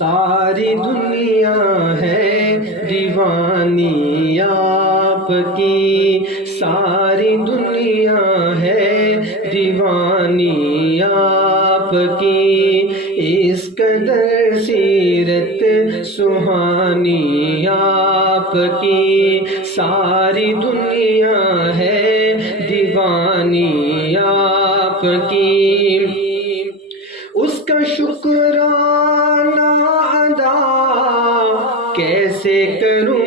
ساری دنیا ہے دیوانی آپ کی، ساری دنیا ہے دیوانی آپ کی، اس قدر سیرت سہانی آپ کی، ساری دنیا ہے دیوانی آپ کی، اس کا شکرانہ ادا کیسے کروں،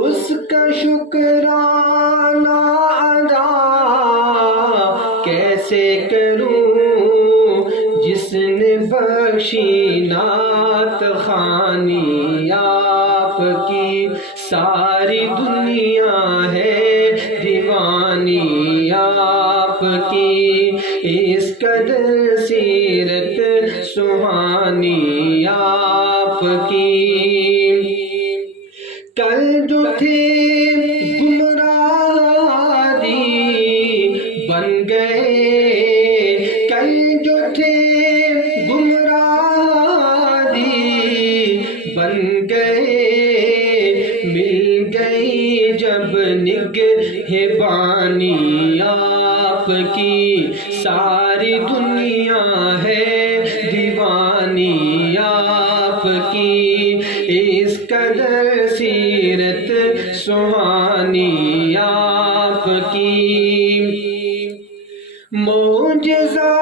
اس کا شکرانہ ادا کیسے کروں، جس نے بخشی نعت خوانی آپ کی، ساری دنیا ہے دیوانی آپ کی، اس قدر سیرت سہانی آپ کی، کل جو تھے گمراہ دی بن گئے، کل جو تھے گمراہ دی بن گئے، مل گئی جب نگہبانی آپ کی، ساری دنیا ہے دیوانی آپ کی، اس قدر سیرت سہانی آپ کی، معجزۂ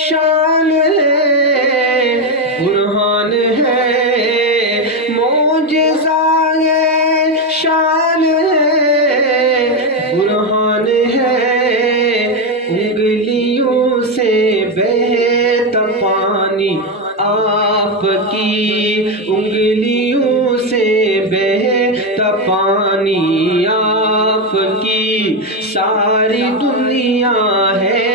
شان ہے برہان ہے، معجزۂ شان ہے برہان ہے، انگلیوں سے بہتا پانی آپ کی، انگلیوں سے بہتا پانی آپ کی، ساری دنیا ہے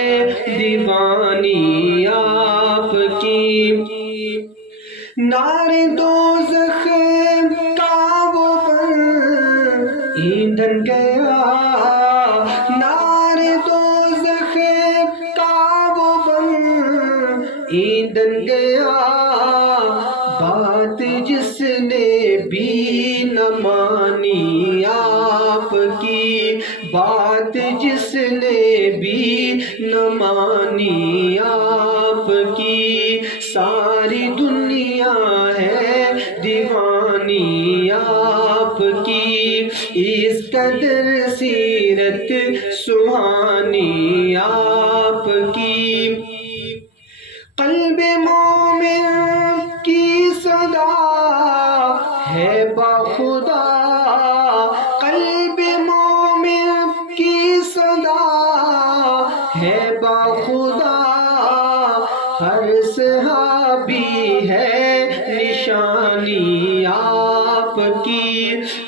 دیوانی آپ کی، نار دوزخ کا وہ ایندھن گیا، نار دوزخ کا وہ ایندھن گیا، بات جس نے بھی نہ مانی آپ کی، بات جس نے بھی نہ مانی آپ کی، ساری دنیا ہے دیوانی آپ کی، اس قدر سیرت سہانی آپ کی، قلب مومن کی صدا ہے باخدا، قلب مومن کی صدا ہے باخدا، ہر صحابی ہے نشانی آپ کی،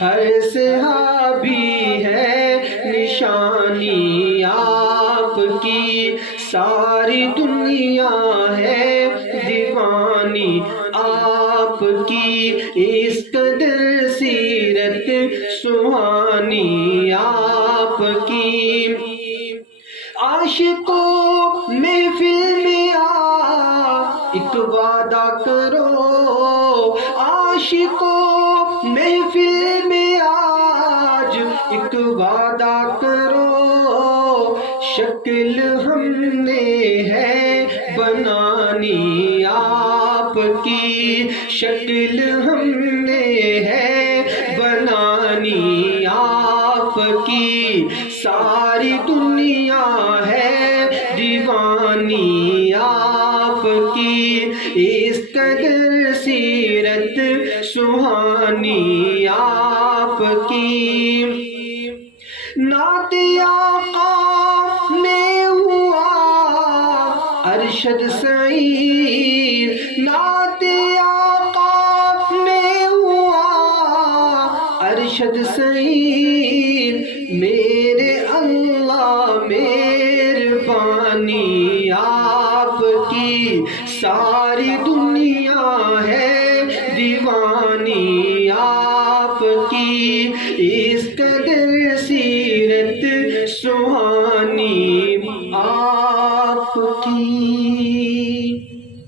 ہر صحابی ہے نشانی آپ کی، ساری دنیا ہے دیوانی آپ کی، اس قدر سیرت سہانی آپ کی، عاشقوں محفل میں ایک وعدہ کرو، عاشقوں محفل میں آج ایک وعدہ کرو، شکل ہم نے ہے بنانی آپ کی، شکل ہم نے ہے بنانی آپ کی، ساری دنیا ہے دیوانی آپ کی، اس قدر سیرت سہانی آپ کی، نعت آقا میں ہوا ارشد سعید، نعت آقا میں ہوا ارشد سعید، میرے اللہ مہربانی آپ کی، ساری دنیا ہے دیوانی